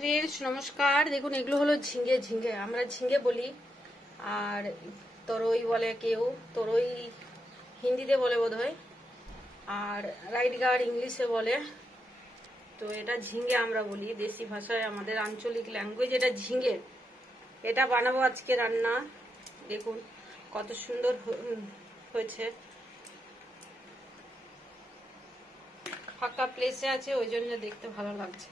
Friends নমস্কার। দেখুন এগুলো হলো ঝিঙে। ঝিঙে আমরা ঝিঙে বলি, আর তরই বলে কেউ, তরই হিন্দিতে বলে বোধহয়, আর রাইট গার্ড ইংলিশে বলে। তো এটা ঝিঙে আমরা বলি দেশি ভাষায়, আমাদের আঞ্চলিক ল্যাঙ্গুয়েজ এটা ঝিঙে। এটা বানাবো আজকে রান্না। দেখুন কত সুন্দর হয়েছে, ফাঁকা প্লেসে আছে ওই জন্য দেখতে ভালো লাগছে।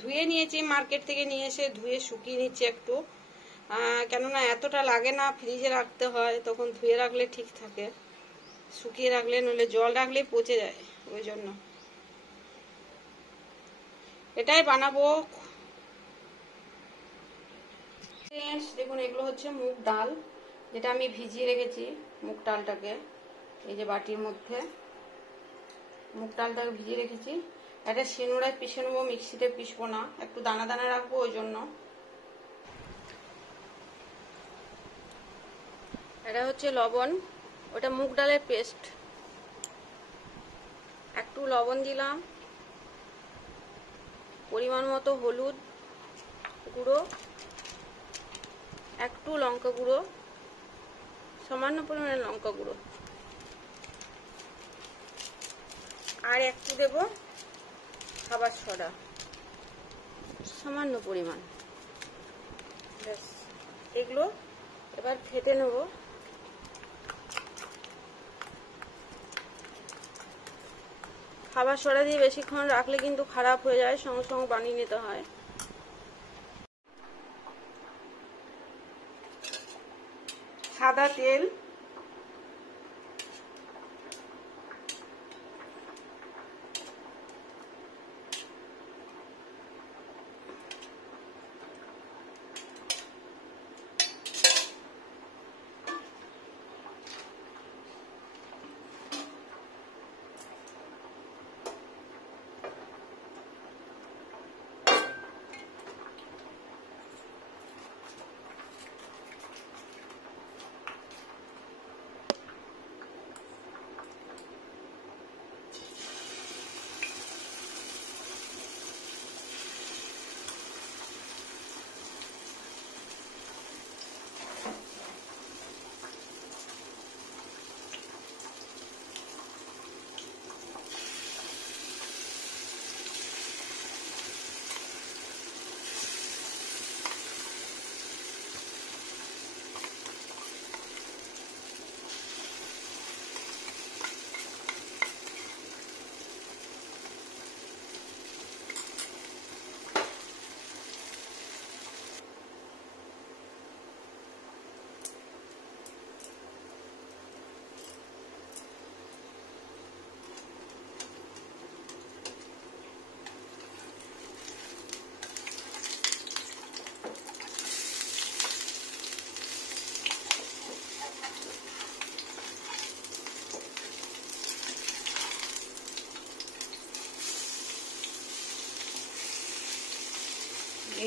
ধুয়ে নিয়েছি, মার্কেট থেকে নিয়ে এসে ধুয়ে শুকিয়ে নিচ্ছি একটু, কেননা এতটা লাগে না, ফ্রিজে রাখতে হয়, তখন ধুয়ে রাখলে ঠিক থাকে, শুকিয়ে রাখলে নইলে জল রাখলে পচে যায়, ওই জন্য এটাই বানাবো। দেখুন এগুলো হচ্ছে মুগ ডাল, যেটা আমি ভিজিয়ে রেখেছি। মুগ ডালটাকে এই যে বাটির মধ্যে মুগ ডালটাকে ভিজিয়ে রেখেছি। এটা শিনুড়ায় পিষে নেবো, মিক্সিতে পিষবো না, একটু দানা দানা রাখবো ওই জন্য। এটা হচ্ছে লবণ, ওটা মুগ ডালের পেস্ট। একটু লবণ দিলাম, পরিমাণ মতো হলুদ গুঁড়ো, একটু লঙ্কা গুঁড়ো, সামান্য পরিমাণে লঙ্কা গুঁড়ো, আর একটু দেব খাবার সোডা সামান্য পরিমাণ। ব্যাস, এগুলো এবার ফেটে নেব। খাবার সোডা দিয়ে বেশিক্ষণ রাখলে কিন্তু খারাপ হয়ে যায়, সঙ্গে সঙ্গে বানিয়ে নিতে হয়। সাদা তেল,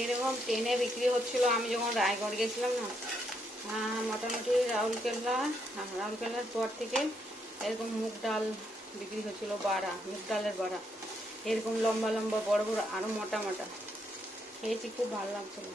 এরকম ট্রেনে বিক্রি হচ্ছিল আমি যখন রায়গড় গেছিলাম না, মোটামুটি রাউরকেল্লার পর থেকে এরকম মুগ ডাল বিক্রি হচ্ছিল, বাড়া, মুগ ডালের বাড়া, এরকম লম্বা লম্বা বড় বড়, আরো মোটা মোটা। খেয়েছি, খুব ভালো লাগছিল।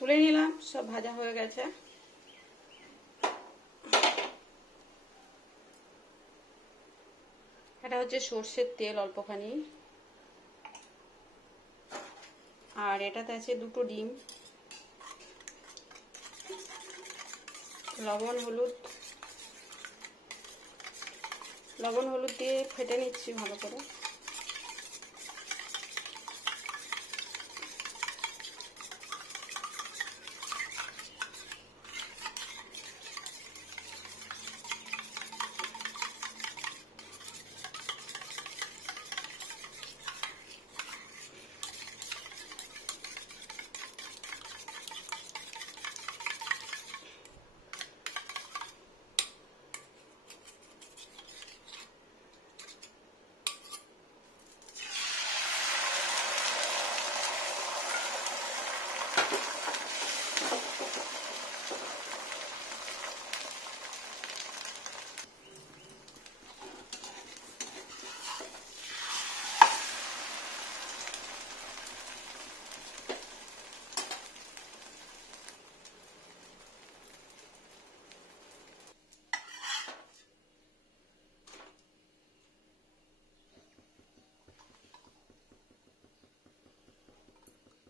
তুলে নিলাম, সব ভাজা হয়ে গেছে। এটা হচ্ছে সর্ষের তেল অল্পখানি, আর এটাতে আছে 2টো ডিম, লবণ হলুদ দিয়ে ফেটে নিচ্ছি ভালো করে।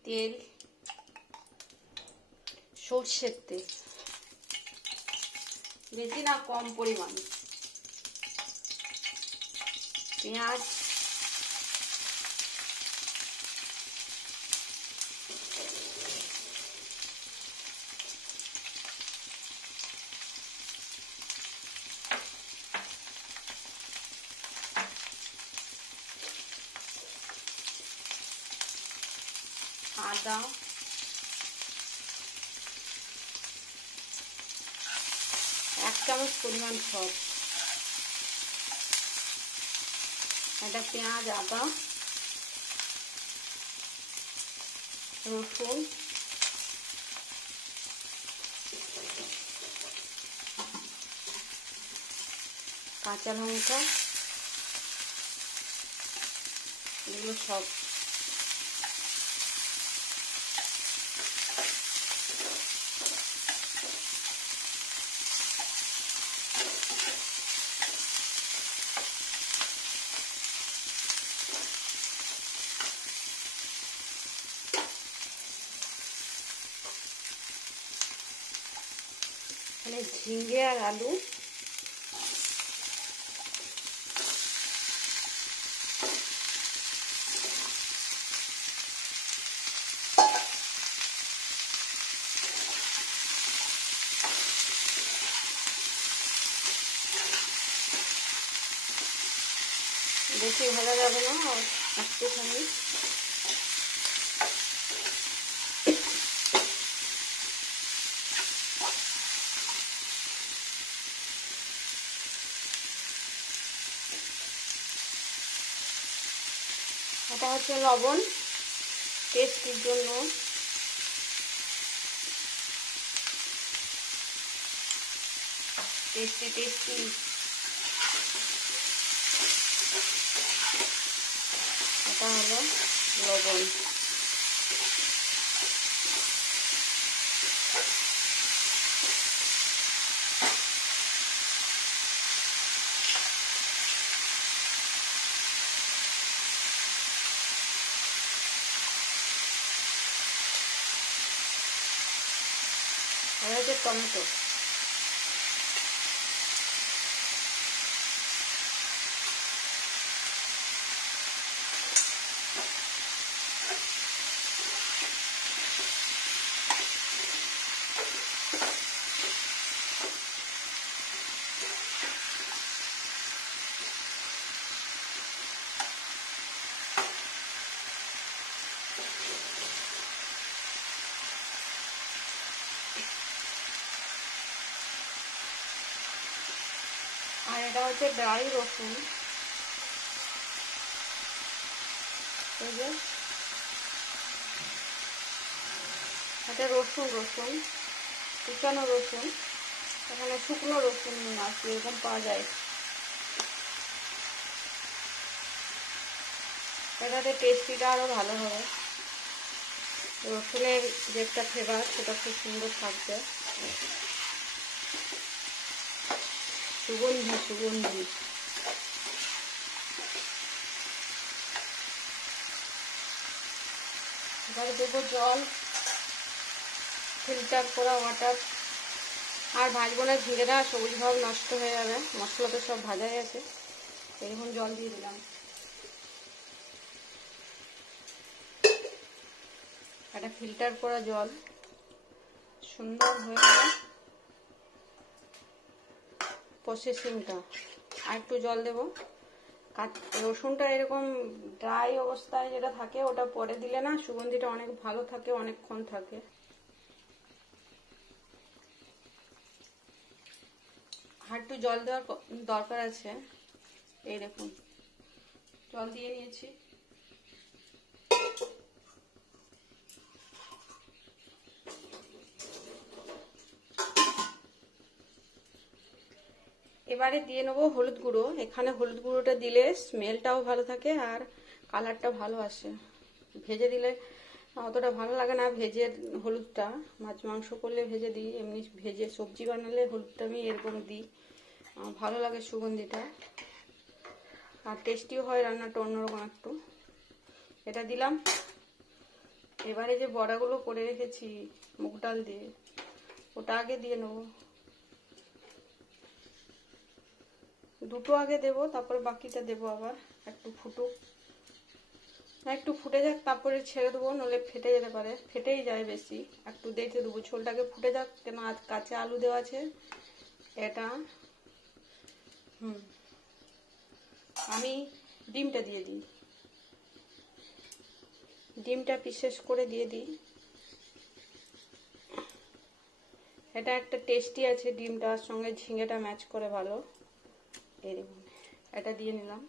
তেল, সর্ষের তেল, বেশি না কম পরিমাণ, পেঁয়াজ, আদা, 1 চামচ পরিমাণ সব, এটা পেঁয়াজ, আদা, রসুন, কাঁচা লঙ্কা, এগুলো সব এখানে ঝিঙ্গে আর আলু, বেশি ভাজা যাবে না, একটুখানি। এটা হচ্ছে লবণ টেস্টির জন্য, টেস্টি। এটা হলো লবণ। আর হচ্ছে টমেটো, আর এটা হচ্ছে ড্রাই রসুন, এই যে এটা রসুন কুচানো রসুন, এখানে শুকনো রসুন আছে, এরকম পাওয়া যায়। এটাতে টেস্টিটা আরো ভালো হবে, রসুনের যে একটা ফ্লেভার সেটা খুব সুন্দর থাকবে, সুগন্ধি। এবারে দেবো জল, ফিল্টার করা ওয়াটার। আর ভাজবো না, ঝিঙেটা সবুজ ভাব নষ্ট হয়ে যাবে, মশলা তো সব ভাজাই আছে। এখন জল দিয়ে দিলাম, একটা ফিল্টার করা জল, সুন্দর হয়ে গেল প্রসেসিংটা। আর একটু জল দেবো। রসুনটা এরকম ড্রাই অবস্থায় যেটা থাকে ওটা পরে দিলে না সুগন্ধিটা অনেক ভালো থাকে, অনেকক্ষণ থাকে। আর একটু জল দেওয়ার দরকার আছে। এই দেখুন জল দিয়ে নিয়েছি। এবারে দিয়ে নেবো হলুদ গুঁড়ো। এখানে হলুদ গুঁড়োটা দিলে স্মেলটাও ভালো থাকে আর কালারটা ভালো আসে। ভেজে দিলে অতটা ভালো লাগে না, ভেজে হলুদটা মাছ মাংস করলে ভেজে দিই, এমনি ভেজে সবজি বানালে হলুদটা আমি এরকম দিই, ভালো লাগে সুগন্ধিটা আর টেস্টিও হয় রান্নাটা অন্যরকম একটু। এটা দিলাম। এবারে যে বড়াগুলো করে রেখেছি মুগ ডাল দিয়ে, ওটা আগে দিয়ে নেবো। দুটো আগে দেবো, তারপরে বাকিটা দেবো আবার। একটু ফুটুক, একটু ফুটে যাক, তারপরে ছেড়ে দেবো, নলে ফেটে যেতে পারে, ফেটেই যায় বেশি। একটু দেখে দেবো, ঝোলটাকে ফুটে যাক, কেন আজ কাঁচা আলু দেওয়া আছে এটা। আমি ডিমটা দিয়ে দিই, ডিমটা পিসেস করে দিয়ে দিই। এটা একটা টেস্টি আছে, ডিমটার সঙ্গে ঝিঙেটা ম্যাচ করে ভালো। এই দেখুন এটা দিয়ে নিলাম।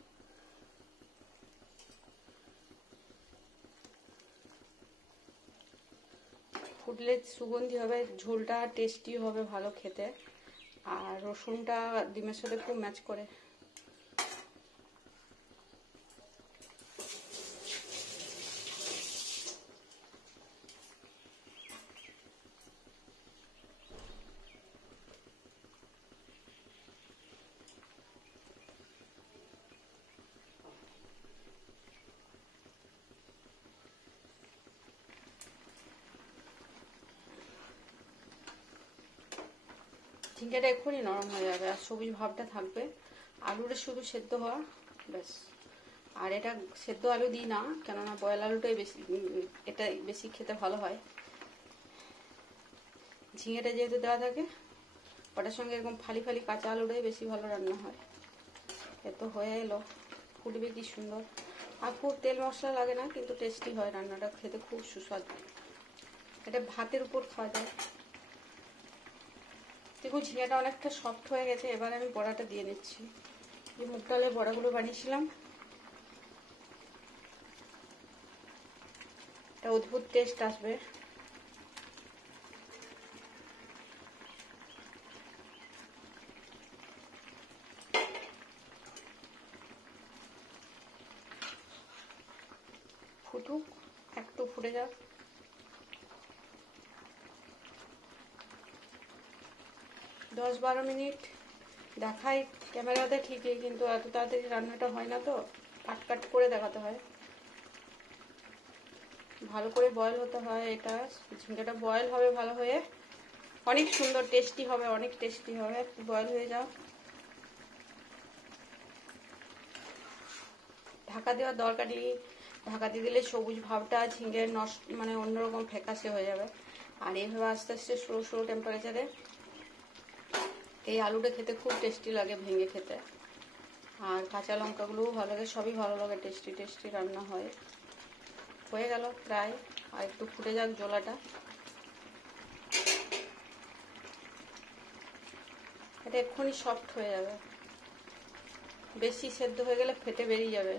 ফুটলে সুগন্ধি হবে, ঝোলটা টেস্টি হবে ভালো খেতে, আর রসুনটা ডিমের সাথে খুব ম্যাচ করে। ঝিঙ্গেটা এক্ষুনি নরম হয়ে যাবে আর সবুজ ভাবটা থাকবে। আলুটা শুধু সেদ্ধ হওয়া ব্যাস। আর এটা সেদ্ধ আলু দিই না, কেননা বয়েল আলুটাই বেশি, এটা বেশি খেতে ভালো হয়। ঝিঙেটা যেহেতু দেওয়া থাকে, ওটার সঙ্গে এরকম ফালি ফালি কাঁচা আলুটাই বেশি ভালো রান্না হয়। এত হয়ে এলো, ফুটবে কি সুন্দর। আর খুব তেল মশলা লাগে না, কিন্তু টেস্টি হয় রান্নাটা, খেতে খুব সুস্বাদু। এটা ভাতের উপর খাওয়া যায়। দেখুন ঝিঙেটা অনেকটা সফট হয়ে গেছে। এবার আমি বড়াটা দিয়ে নিচ্ছি। যে মুগ ডালের বড়াগুলো বানিয়েছিলাম, একটা অদ্ভুত টেস্ট আসবে। ফুটুক, একটু ফুটে যাক। 10-12 মিনিট দেখাই ক্যামেরাতে ঠিকই, কিন্তু এত তাড়াতাড়ি রান্নাটা হয় না, তো কাট কাট করে দেখাতে হয়, ভালো করে বয়েল হতে হয়। এটা ঝিঙ্গাটা বয়েল হবে ভালো হয়ে, অনেক সুন্দর টেস্টি হবে, অনেক টেস্টি হবে। একটু বয়েল হয়ে যাও। ঢাকা দেওয়ার দরকার নেই, ঢাকা দিয়ে দিলে সবুজ ভাবটা ঝিঙ্গের নষ্ট মানে অন্যরকম ফ্যাকাশে হয়ে যাবে। আর এইভাবে আস্তে আস্তে স্লো টেম্পারেচারে এই আলুটা খেতে খুব টেস্টি লাগে, ভেঙে খেতে। আর কাঁচা লঙ্কাগুলোও ভালো লাগে, সবই ভালো লাগে, টেস্টি টেস্টি রান্না হয়। হয়ে গেল প্রায়, আর একটু ফুটে যাক জলাটা। এটা এক্ষুনি সফট হয়ে যাবে, বেশি সেদ্ধ হয়ে গেলে ফেটে বেরিয়ে যাবে,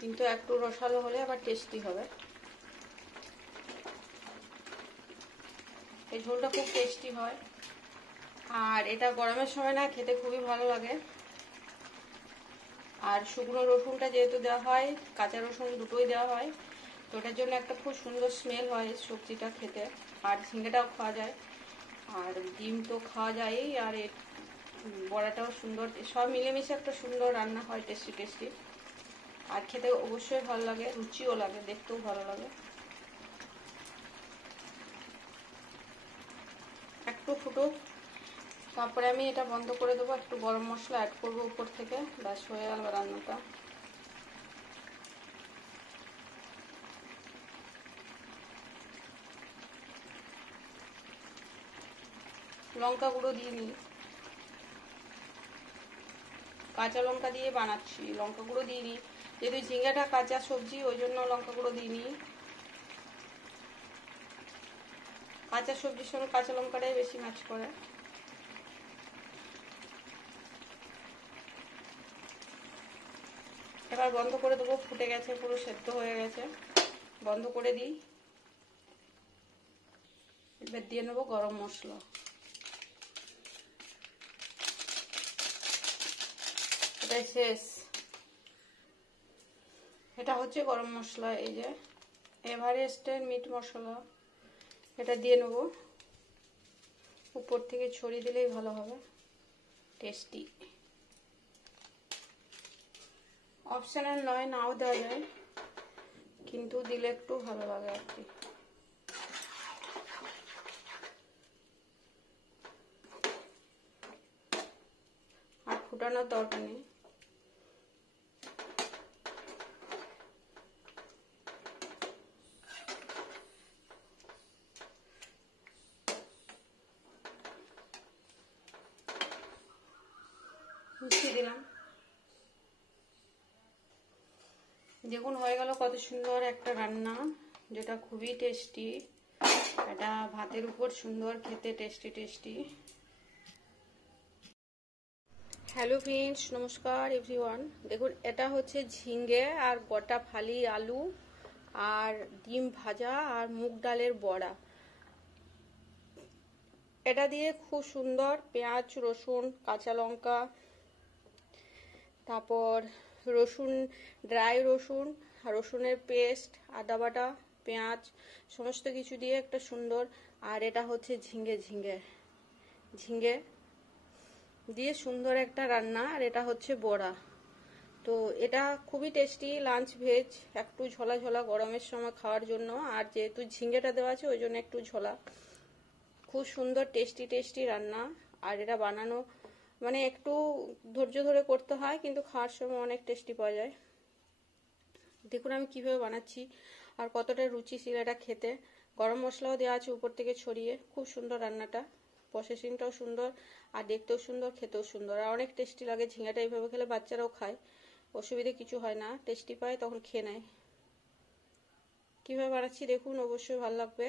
কিন্তু একটু রসালো হলে আবার টেস্টি হবে। এই ঝোলটা খুব টেস্টি হয়, আর এটা গরমের সময় না খেতে খুবই ভালো লাগে। আর শুকনো রসুনটা যেহেতু দেওয়া হয়, কাঁচা রসুন দুটোই দেওয়া হয়, তো ওটার জন্য একটা খুব সুন্দর স্মেল হয় সবজিটা খেতে। আর ঝিঙ্গেটাও খাওয়া যায়, আর ডিম তো খাওয়া যায়ই, আর বড়াটাও সুন্দর, সব মিলেমিশে একটা সুন্দর রান্না হয়, টেস্টি টেস্টি। আর খেতে অবশ্যই ভালো লাগে, রুচিও লাগে, দেখতেও ভালো লাগে। একটু ফুটুক, তারপরে আমি এটা বন্ধ করে দেবো, একটু গরম মশলা অ্যাড করবো উপর থেকে, ব্যাস হয়ে গেল রান্নাটা। লঙ্কা গুঁড়ো দিয়ে নিই, কাঁচা লঙ্কা দিয়ে বানাচ্ছি, লঙ্কা গুঁড়ো দিয়ে নিই, যেহেতু ঝিঙ্গাটা কাঁচা সবজি ওই জন্য লঙ্কা গুঁড়ো দিয়ে নিই। কাঁচা সবজির সঙ্গে কাঁচা লঙ্কাটাই বেশি ম্যাচ করে। এবার বন্ধ করে দেবো, ফুটে গেছে, পুরো সেদ্ধ হয়ে গেছে, বন্ধ করে দিই। এবার দিয়ে নেবো গরম মশলা, এটাই শেষ। এটা হচ্ছে গরম মশলা, এই যে এভারেস্টের মিট মশলা, এটা দিয়ে নেবো, উপর থেকে ছড়িয়ে দিলেই ভালো হবে, টেস্টি। অপশনাল নয়, নাও দেওয়া যায়, কিন্তু দিলে একটু ভালো লাগে আর কি। আর ফুটানোর দরকার নেই। মিশিয়ে দিলাম, দেখুন হয়ে গেল কত সুন্দর একটা রান্না, যেটা খুবই টেস্টি। এটা ভাতের উপর সুন্দর খেতে, টেস্টি টেস্টি। হ্যালো ফ্রেন্ডস, নমস্কার এভরিওয়ান। দেখুন এটা হচ্ছে ঝিঙ্গে আর গোটা ফালি আলু আর ডিম ভাজা আর মুগ ডালের বড়া। এটা দিয়ে খুব সুন্দর পেঁয়াজ, রসুন, কাঁচা লঙ্কা, তারপর রসুন, ড্রাই রসুন, রসুনের পেস্ট, আদা বাটা, পেঁয়াজ, সমস্ত কিছু দিয়ে একটা সুন্দর। আর এটা হচ্ছে ঝিঙ্গে ঝিঙ্গে ঝিঙ্গে দিয়ে সুন্দর একটা রান্না। আর এটা হচ্ছে বড়া। তো এটা খুবই টেস্টি, লাঞ্চ ভেজ, একটু ঝোলা ঝোলা গরমের সময় খাওয়ার জন্য। আর যেহেতু ঝিঙ্গেটা দেওয়া আছে ওই জন্য একটু ঝোলা, খুব সুন্দর টেস্টি টেস্টি রান্না। আর এটা বানানো মানে একটু ধৈর্য ধরে করতে হয়, কিন্তু খাওয়ার সময় অনেক টেস্টি পাওয়া যায়। দেখুন আমি কিভাবে বানাচ্ছি আর কতটা রুচিশীল এটা খেতে। গরম মশলাও দেওয়া আছে উপর থেকে ছড়িয়ে, খুব সুন্দর রান্নাটা, প্রসেসিংটাও সুন্দর, আর দেখতেও সুন্দর, খেতেও সুন্দর, আর অনেক টেস্টি লাগে। ঝিঙ্গাটা এইভাবে খেলে বাচ্চারাও খায়, অসুবিধে কিছু হয় না, টেস্টি পায়, তখন খেয়ে নেয়। কীভাবে বানাচ্ছি দেখুন, অবশ্যই ভালো লাগবে।